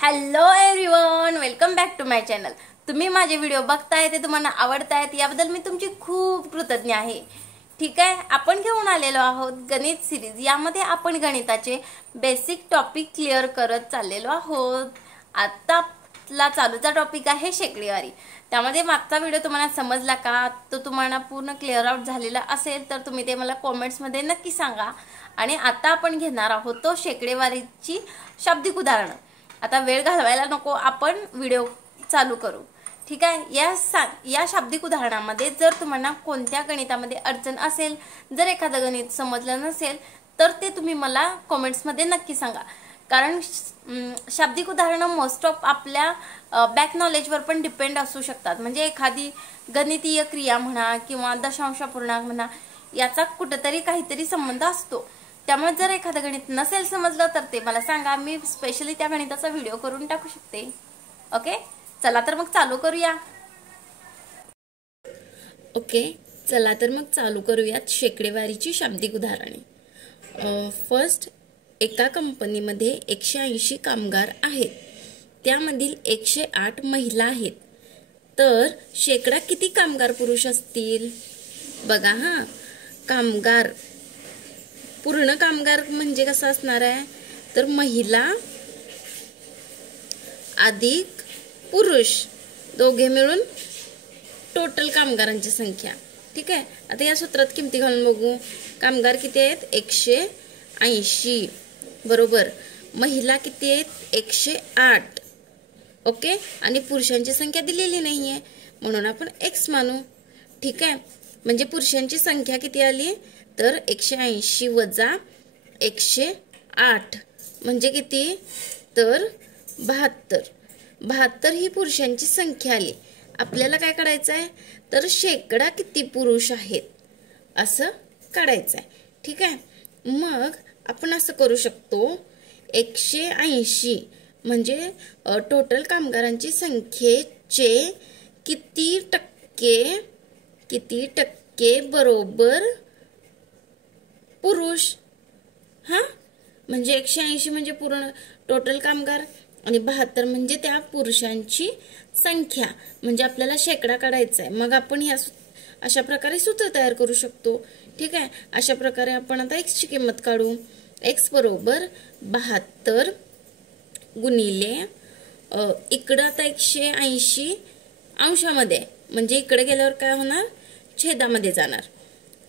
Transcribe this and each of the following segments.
Hello everyone, welcome back to my channel. तुम्ही माझे video बघताय ते तुम्हाला आवडतायत याबद्दल मी तुमची खूप कृतज्ञ आहे। ठीक आहे, आपण घेऊन आलेलो आहोत गणित सिरीज। यामध्ये आपण गणिताचे बेसिक टॉपिक क्लिअर करत चाललेलो आहोत। आताला चालूचा टॉपिक आहे शेकडेवारी। त्यामध्ये मागचा व्हिडिओ तुम्हाला समजला का? तो तुम्हाला पूर्ण क्लिअर आउट झालेला असेल तर तुम्ही ते मला कमेंट्स मध्ये नक्की सांगा। आणि आता आपण घेणार आहोत तो शेकडेवारीची शाब्दिक उदाहरण। आता वेळ घालवायला नको, आपण व्हिडिओ चालू करू। ठीक आहे, या शाब्दिक उदाहरणामध्ये जर तुम्हाला कोणत्या गणितामध्ये अडचण असेल, जर एखादं गणित समजलं नसेल तर ते तुम्ही मला कमेंट्स मध्ये नक्की सांगा। कारण शाब्दिक उदाहरणं मोस्ट ऑफ आपल्या बॅक नॉलेजवर पण डिपेंड असू शकतात। म्हणजे एखादी गणितीय क्रिया म्हणा किंवा दशांश अपूर्णांक म्हणा, याचा कुठेतरी काहीतरी संबंध असतो। त्यामुळे जर एखादं गणित नसेल समजलं तर ते मला सांगा, मी स्पेशली त्या गणिताचा व्हिडिओ करून टाकू शकते। ओके, चला तर मग चालू करूया। चला तर मग चालू करूयात शेकडेवारीची शाब्दिक उदाहरणे। फर्स्ट, एका कंपनीमध्ये 180 कामगार आहेत, त्यामधील 108 महिला आहेत, तर शेकडा किती कामगार पुरुष असतील? बघा हा, कामगार पूर्ण कामगार म्हणजे कसं असणार आहे, तर महिला अधिक पुरुष दोघे मिळून टोटल कामगारांची संख्या। ठीक आहे, आता या सूत्रात किमती घालून बघू। कामगार किती आहेत? 180 बरोबर। महिला किती आहेत? 108। ओके, आणि पुरुषांची संख्या दिलेली नाहीये म्हणून आपण x मानू। ठीक आहे, म्हणजे पुरुषांची संख्या किती आली? तर 180 वजा 108 म्हणजे किती? तर 72। 72 ही पुरुषांची संख्या आली। आपल्याला काय करायचं आहे, तर शेकडा किती पुरुष आहेत असं काढायचं आहे। ठीक आहे, मग आपण असं करू शकतो, 180 म्हणजे टोटल कामगारांची संख्येचे किती टक्के बरोबर पुरुष। हा, म्हणजे 180 म्हणजे पूर्ण टोटल कामगार आणि 72 म्हणजे त्या पुरुषांची संख्या, म्हणजे आपल्याला शेकडा काढायचा आहे। मग आपण अशा प्रकारे सूत्र तयार करू शकतो। ठीक आहे, अशा प्रकारे आपण आता x ची किंमत काढू। x बरोबर 72 गुणिले इकडं आता 180 अंशामध्ये, म्हणजे इकडे गेल्यावर काय होणार? छेदामध्ये जाणार,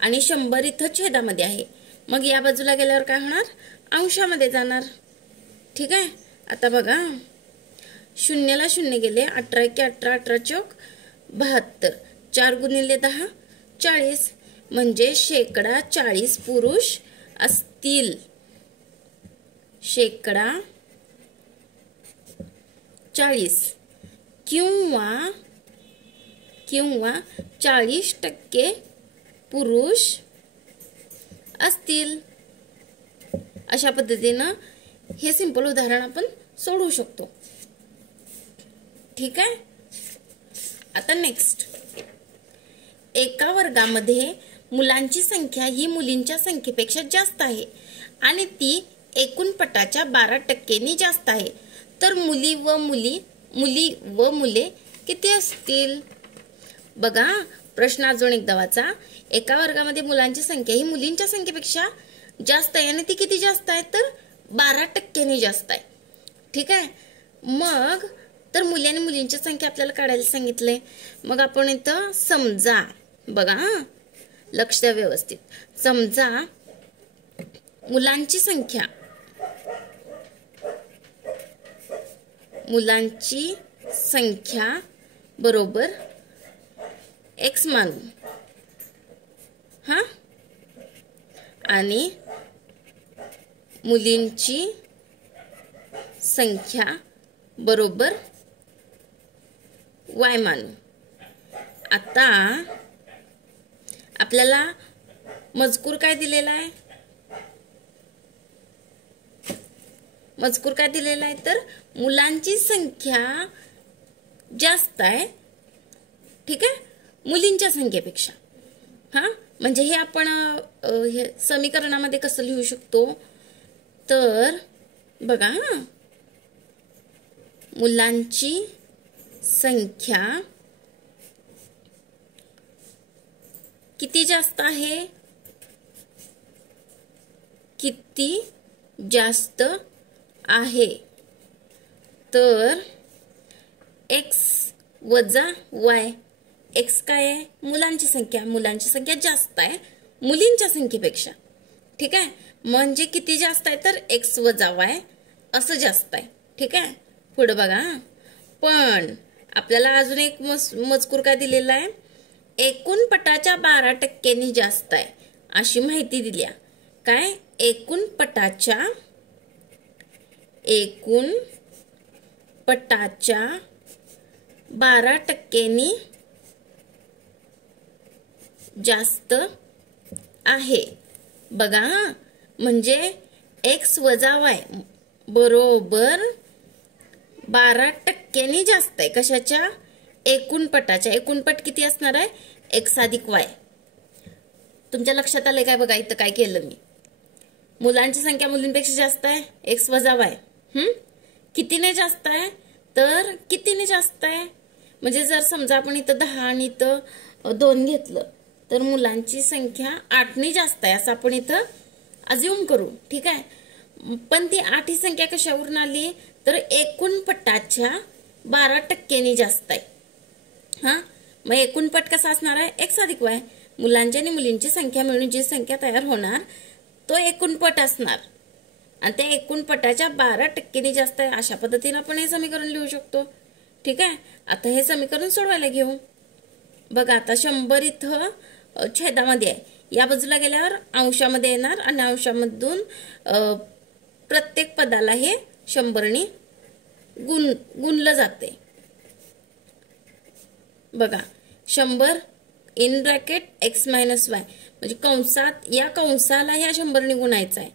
आणि 100 इथं छेदामध्ये आहे, मग या बाजूला गेल्यावर काय होणार? अंशामध्ये जाणार। ठीक आहे, आता बघा, 0 ला 0 गेले, 18 एके 18, 18 चौक 72, 4 गुणिले 10 40, म्हणजे शेकडा 40 पुरुष असतील। शेकडा 40 किंवा 40% पुरुष असतील। अशा पद्धतीनं हे सिंपल उदाहरण आपण सोडवू शकतो। ठीक आहे, आता नेक्स्ट, एका वर्गामध्ये मुलांची संख्या ही मुलींच्या संख्येपेक्षा जास्त आहे आणि ती एकूण पटाच्या 12% जास्त आहे, तर मुली व मुले किती असतील? बघा, प्रश्न अजून एकदा वाचा। एका वर्गामध्ये मुलांची संख्या ही मुलींच्या संख्येपेक्षा जास्त आहे आणि ती किती जास्त आहे? तर 12% जास्त आहे। ठीक आहे, मग तर मुली आणि मुलींची संख्या आपल्याला काढायला सांगितलंय। मग आपण इथं समजा, बघा लक्ष द्या व्यवस्थित, समजा मुलांची संख्या बरोबर x मानू। हा, आणि मुलींची संख्या बरोबर y मानू। आता आपल्याला मजकूर काय दिलेला आहे? मजकूर काय दिलेला आहे, तर मुलांची संख्या जास्त आहे, ठीक आहे, मुलींच्या संख्येपेक्षा। हा, म्हणजे हे आपण हे समीकरणामध्ये कसं लिहू शकतो, तर बघा, मुलांची संख्या किती जास्त आहे, किती जास्त आहे, तर x वजा y, x काय आहे, मुलांची संख्या जास्त आहे मुलींच्या संख्येपेक्षा. ठीक आहे, म्हणजे किती जास्त आहे तर x वजा y असं जास्त आहे. ठीक आहे, पुढे बघा. पण आपल्याला अजून एक मजकूर काय दिलेला आहे, एकूण पटाच्या 12% जास्त आहे अशी माहिती दिली आहे. काय, एकूण पटाच्या 12% जास्त आहे. बघा, म्हणजे x वजा y बरोबर 12% जास्त आहे. कशाच्या, एकूण पटाच्या. एकूण पट किती असणार आहे, x अधिक y. तुमच्या लक्षात आलंय काय, बघा इथं काय केलं मी. मुलांची संख्या मुलींपेक्षा जास्त आहे, x वजा y. कितीने जास्त आहे, तर कितीने जास्त आहे, म्हणजे जर समजा आपण इथं 10 आणि इथं 2 घेतलं तर मुलांची संख्या 8ने जास्त आहे असं आपण इथं अज्युम करू. ठीक आहे, पण ती 8 ही संख्या कशावरून आली, तर एकूण पटाच्या 12% जास्त आहे. मग एकूण पट कसा असणार आहे, x अधिक y. मुलांची आणि मुलींची संख्या मिळून जी संख्या तयार होणार तो एकूण पट असणार, आणि त्या एकूण पटाच्या 12% जास्त आहे. अशा पद्धतीने आपण हे समीकरण लिहू शकतो. ठीक आहे, आता हे समीकरण सोडवायला घेऊ. बघा, आता 100 इथं छेदामध्ये आहे, या बाजूला गेल्यावर अंशामध्ये येणार आणि अंशामधून प्रत्येक पदाला हे 100ने गुणलं जाते. बघा, 100 in bracket x minus y, म्हणजे कंसात या कंसाला ह्या 100ने गुणायचं आहे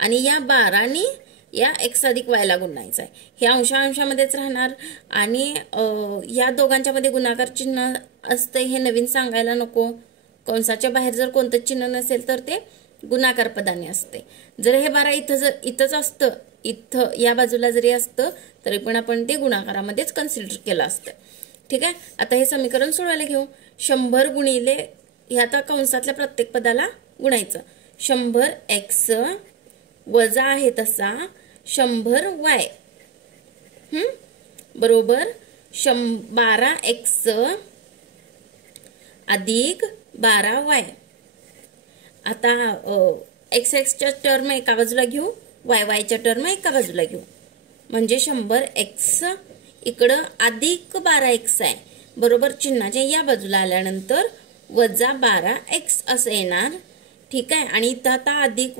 आणि या 12ने या x अधिक y ला गुणायचं आहे. हे अंशामध्येच राहणार आणि या दोघांच्या मध्ये गुणाकार चिन्ह असते हे नवीन सांगायला नको. कंसाच्या बाहेर जर कोणतं चिन्ह नसेल तर ते गुणाकार पदाने असते. जर हे 12 इथंच असतं, इथं या बाजूला जरी असतं तरी पण आपण ते गुणाकारामध्येच कन्सिडर केलं असतं. ठीक आहे, आता हे समीकरण सोडवायला घेऊ. 100 गुणिले ह्या कंसातल्या प्रत्येक पदाला गुणायचं. 100x वजा आहे तसा 100y बरोबर 12x अधिक 12y. आता x च्या टर्म एका बाजूला घेऊ, y च्या टर्म एका बाजूला घेऊ, म्हणजे 100x इकडं अधिक 12x आहे बरोबर चिन्हाच्या या बाजूला आल्यानंतर वजा 12x असं येणार. ठीक आहे, आणि इथं आता अधिक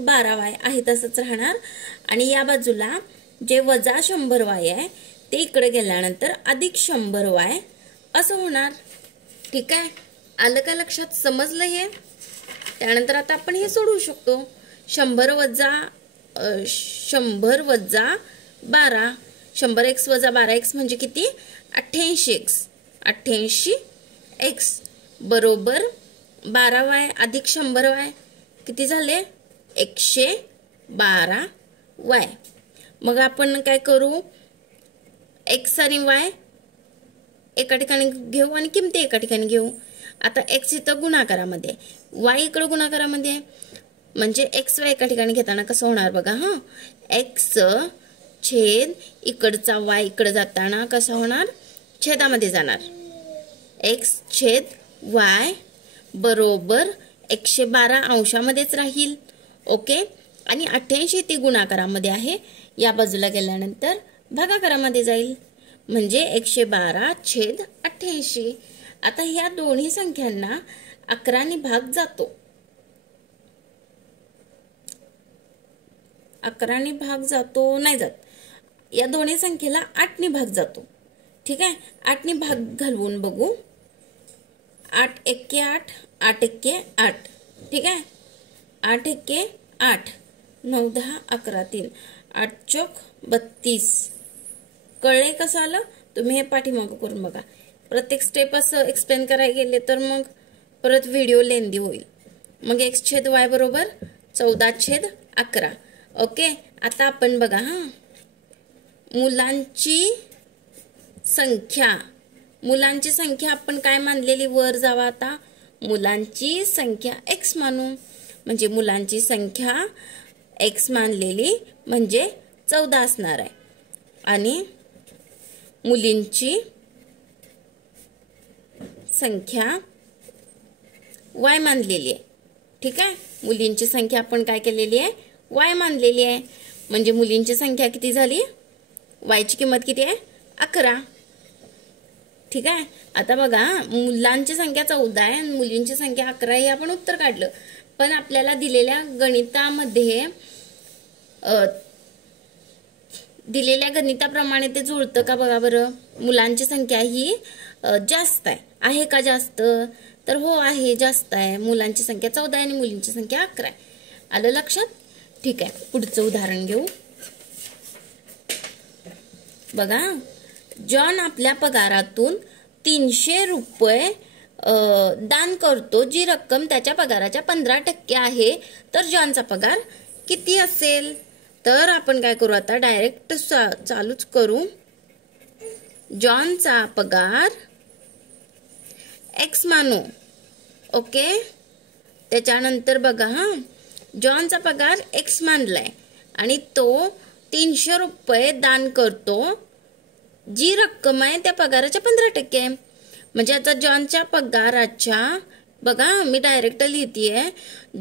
12y आहे तसंच राहणार आणि या बाजूला जे वजा 100y आहे ते इकडे गेल्यानंतर अधिक 100y असं होणार. ठीक आहे, आलं का लक्षात, समजलं हे. त्यानंतर आता आपण हे सोडवू शकतो. 100 वजा 12, 100x वजा 12x म्हणजे किती, 88x. 88x बरोबर 12y अधिक 100y किती झाले, 112y. मग आपण काय करू, x आणि y एका ठिकाणी घेऊ आणि किमती एका ठिकाणी घेऊ. आता x इथं गुणाकारामध्ये, y इकडे गुणाकारामध्ये आहे, म्हणजे x y एका ठिकाणी घेताना कसं होणार बघा. x छेद इकडचा y इकडे जाताना कसा होणार, छेदामध्ये जाणार. x छेद y बरोबर 112 अंशामध्येच राहील. ओके, आणि 88 ती गुणाकारामध्ये आहे, या बाजूला गेल्यानंतर भागाकारामध्ये जाईल, म्हणजे 112 छेद 88. आता ह्या दोन्ही संख्यांना 11ने भाग जातो. 11ने भाग जातो नाही जात, या दोन्ही संख्येला 8ने भाग जातो. ठीक आहे, 8ने भाग घालवून बघू. 8 एक्के 8, 8 एक्के 8. ठीक आहे, 8 एक्के 8, 9 10 11 3, 8 चौक 32. कळले कसं आलं, तुम्ही हे पाठीमागं करून बघा. प्रत्येक स्टेप असं एक्सप्लेन करायला गेले तर मग परत व्हिडिओ लेंदी होईल. मग x छेद y बरोबर 14 छेद 11. ओके, आता आपण बघा मुलांची संख्या आपण काय मानलेली, वर जावा आता, मुलांची संख्या x मानू, म्हणजे मुलांची संख्या x मानलेली म्हणजे 14 असणार आहे आणि मुलींची संख्या y मानलेली आहे. ठीक आहे, मुलींची संख्या आपण काय केलेली आहे, y मानलेली आहे. म्हणजे मुलींची संख्या किती झाली, y ची किंमत किती आहे, 11. ठीक आहे, आता बघा मुलांची संख्या 14 आहे आणि मुलींची संख्या 11 हे आपण उत्तर काढलं. पण आपल्याला दिलेल्या गणितामध्ये दिलेल्या गणिताप्रमाणे ते जुळतं का बघा बरं. मुलांची संख्या ही जास्त आहे का जास्त, तर हो आहे, जास्त आहे. मुलांची संख्या 14 आहे आणि मुलींची संख्या 11 आहे. आलं लक्षात. ठीक आहे, पुढचं उदाहरण घेऊ. बघा, जॉन आपल्या पगारातून 300 रुपये दान करतो, जी रक्कम त्याच्या पगाराच्या 15% आहे. तर जॉनचा पगार किती असेल. तर आपण काय करू, आता डायरेक्ट चालूच करू. जॉनचा पगार x मानू. ओके, त्याच्यानंतर बघा, जॉनचा पगार x मानलाय आणि तो 300 रुपये दान करतो, जी रक्कम आहे त्या पगाराच्या 15% आहे. म्हणजे आता जॉनच्या पगाराच्या, बघा मी डायरेक्ट लिहितीये,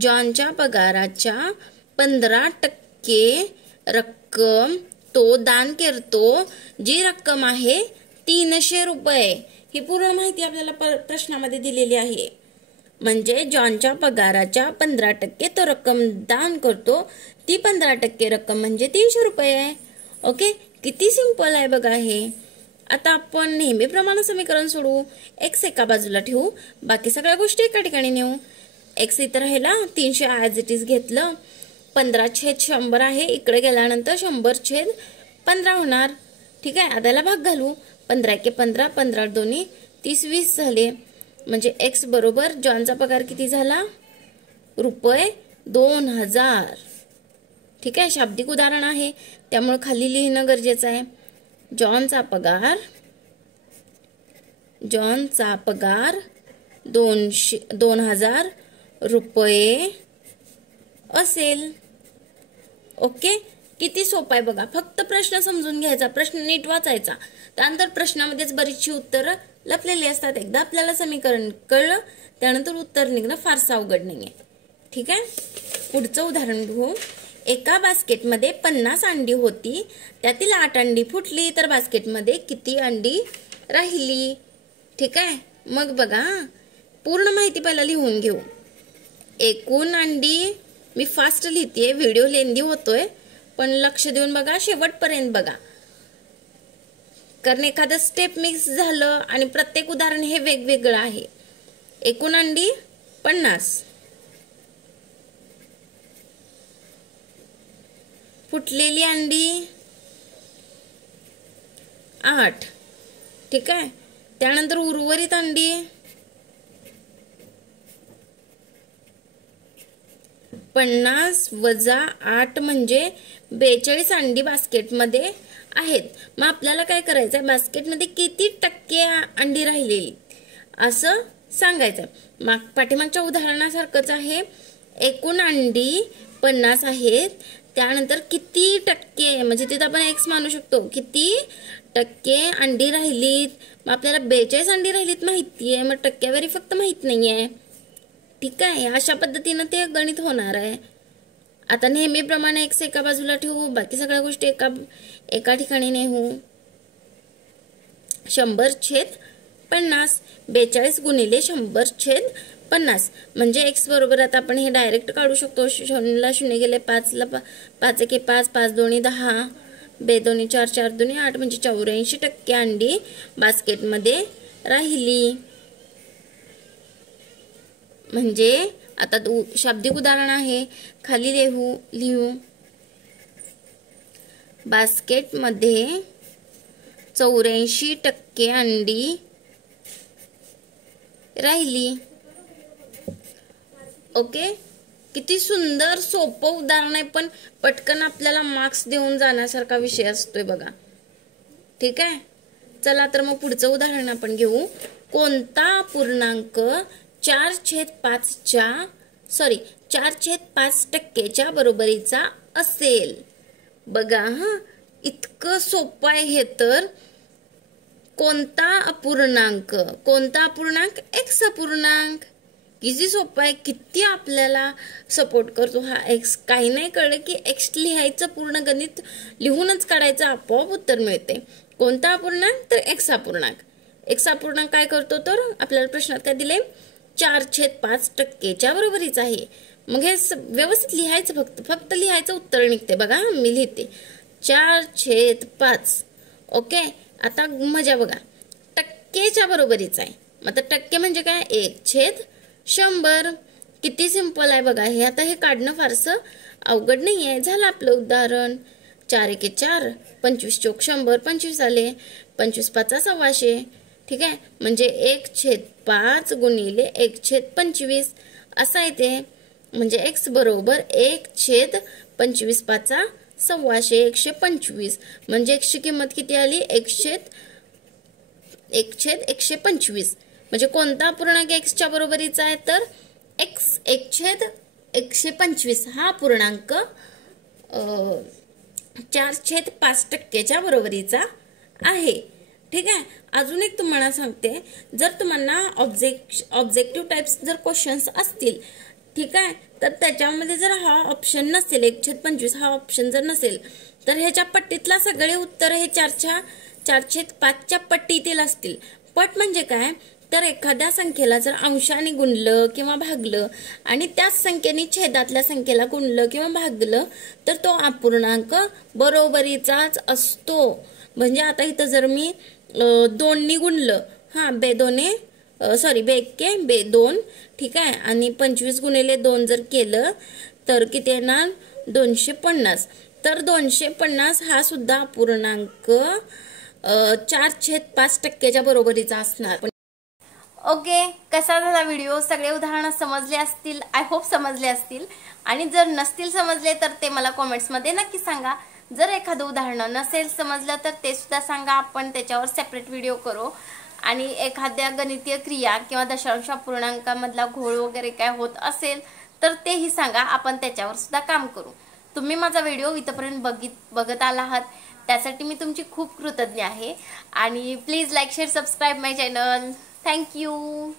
जॉनच्या पगाराच्या 15% रक्कम तो दान करतो, जी रक्कम आहे 300 रुपये. ही पूर्ण माहिती आपल्याला प्रश्नामध्ये दिलेली आहे. म्हणजे जॉनच्या पगाराच्या 15% तो रक्कम दान करतो, ती 15% रक्कम म्हणजे 300 रुपये आहे. ओके, किती सिंपल आहे बघा हे. आता आपण नेहमीप्रमाणे समीकरण सोडवू. x एका बाजूला ठेवू, बाकी सगळ्या गोष्टी एका ठिकाणी नेऊ. x इथं राहिला, 300 ॲज इट इज घेतलं, 15/100 आहे, इकडे गेल्यानंतर 100/15 होणार. ठीक आहे, आता याला भाग घालू. 15×15, 15×2 30, 20 झाले. म्हणजे x बरोबर जॉनचा पगार किती झाला, रुपये 2000. ठीक आहे, शाब्दिक उदाहरण आहे त्यामुळे खाली लिहिणं गरजेचं आहे. जॉनचा पगार 2000 रुपये असेल. ओके, किती सोपं आहे बघा. फक्त प्रश्न समजून घ्यायचा, प्रश्न नीट वाचायचा, त्यानंतर प्रश्नामध्येच बरीचशी उत्तरं लपलेली असतात. एकदा आपल्याला समीकरण कळलं त्यानंतर उत्तर निघणं फारसं अवघड नाहीये. ठीक आहे, पुढचं उदाहरण घेऊ. एका बास्केटमध्ये 50 अंडी होती, त्यातील 8 अंडी फुटली, तर बास्केटमध्ये किती अंडी राहिली. ठीक आहे, मग बघा पूर्ण माहिती पहिला लिहून घेऊ. एकूण अंडी, मी फास्ट लिहितेय, व्हिडिओ लेंदी होतोय, पण लक्ष देऊन बघा, शेवटपर्यंत बघा, कारण एखादं स्टेप मिक्स झालं आणि प्रत्येक उदाहरण हे वेगवेगळं आहे. एकूण अंडी 50, फुटलेली अंडी 8. ठीक आहे, त्यानंतर उर्वरित अंडी 50 वजा 8 म्हणजे 42 अंडी बास्केटमध्ये आहेत. मग आपल्याला काय करायचंय, बास्केटमध्ये किती टक्के अंडी राहिलेली असं सांगायचं. पाठीमागच्या उदाहरणासारखंच आहे. एकूण अंडी 50 आहेत, त्यानंतर किती टक्के, म्हणजे तिथं आपण x मानू शकतो, किती टक्के अंडी राहिलीत. मग आपल्याला 42 अंडी राहिलीत माहितीये, मग टक्केवारी फक्त माहित नाहीये. ठीक आहे, अशा पद्धतीनं ते गणित होणार आहे. आता नेहमीप्रमाणे x एका बाजूला ठेवू, बाकी सगळ्या गोष्टी एका ठिकाणी नेऊ. 100/50, 42 गुणिले 100/50 म्हणजे x बरोबर, आता आपण हे डायरेक्ट काढू शकतो. 0ला 0 गेले, 5ला 5 एके 5, 5 दोन्ही 10, 2 दोन्ही 4, 4 दोन्ही 8 म्हणजे 84% अंडी बास्केटमध्ये राहिली. म्हणजे आता शाब्दिक उदाहरण आहे, खाली लिहू. बास्केटमध्ये 84% अंडी राहिली. ओके, किती सुंदर सोपं उदाहरण आहे, पण पटकन आपल्याला मार्क्स देऊन जाण्यासारखा विषय असतोय बघा. ठीक आहे. चला तर मग पुढचं उदाहरण आपण घेऊ. कोणता अपूर्णांक 4/5% बरोबरीचा असेल? बघा हा, इतकं सोपं आहे हे तर. कोणता अपूर्णांक एक्स अपूर्णांक. किती सोपं आहे, किती आपल्याला सपोर्ट करतो हा एक्स. काही नाही कळलं की एक्स लिहायचं, पूर्ण गणित लिहूनच काढायचं, आपोआप उत्तर मिळते. कोणता अपूर्णांक? तर एक्स अपूर्णांक. एक्स अपूर्णांक काय करतो तर आपल्याला प्रश्नात काय दिले? 4/5% बरोबरीचा आहे. मग हे व्यवस्थित लिहायचं, फक्त लिहायचं, उत्तर निघते. बघा मी लिहिते 4/5. ओके. आता मजा बघा, टक्केच्या बरोबरीचा आहे. मग टक्के म्हणजे काय? 1/100. किती सिंपल आहे बघा हे. आता हे काढणं फारसं अवघड नाही आहे. झालं आपलं उदाहरण. 4 एके 4, 25 चोक 100, 25 आले. 25 5 100. ठीक आहे. म्हणजे 1/5 गुणिले 1/25 असं आहे ते. म्हणजे x बरोबर 1/25 5 100, 125. म्हणजे x ची किंमत किती आली? 1/125. म्हणजे कोणता अपूर्णांक x च्या बरोबरीचा आहे? तर x 1/125 हा अपूर्णांक 4/5% बरोबरीचा आहे. ठीक आहे. अजून एक तुम्हाला सांगते, जर तुम्हाला ऑब्जेक्टिव्ह टाइप्स जर क्वेश्चन्स असतील, ठीक आहे, तर त्याच्यामध्ये जर हा ऑप्शन नसेल, 1/25 हा ऑप्शन जर नसेल, तर ह्याच्या पट्टीतला सगळे उत्तर हे 4/5च्या पट्टीतील असतील. पट म्हणजे काय? तर एखाद्या संख्येला जर अंशाने गुणलं किंवा भागलं आणि त्याच संख्येने छेदातल्या संख्येला गुणलं किंवा भागलं तर तो अपूर्णांक बरोबरीचाच असतो. म्हणजे आता इथं जर मी 2नी गुणलं, हा बे 2, ठीक आहे, आणि 25 गुणिले 2 जर केलं तर किती येणार? 250. तर 250 हा सुद्धा अपूर्णांक 4/5% बरोबरीचा असणार. ओके. कसा झाला व्हिडिओ? सगळे उदाहरणं समजले असतील, आय होप समजले असतील. आणि जर नसतील समजले तर ते मला कॉमेंट्समध्ये नक्की सांगा. जर एखादं उदाहरण नसेल समजलं तर ते सुद्धा सांगा, आपण त्याच्यावर सेपरेट व्हिडिओ करू. आणि एखाद्या गणितीय क्रिया किंवा दशांश अपूर्णांकामधला घोळ वगैरे काय होत असेल तर तेही सांगा, आपण त्याच्यावर सुद्धा काम करू. तुम्ही माझा व्हिडिओ इथपर्यंत बघत आला आहात त्यासाठी मी तुमची खूप कृतज्ञ आहे. आणि please like share subscribe my channel. Thank you.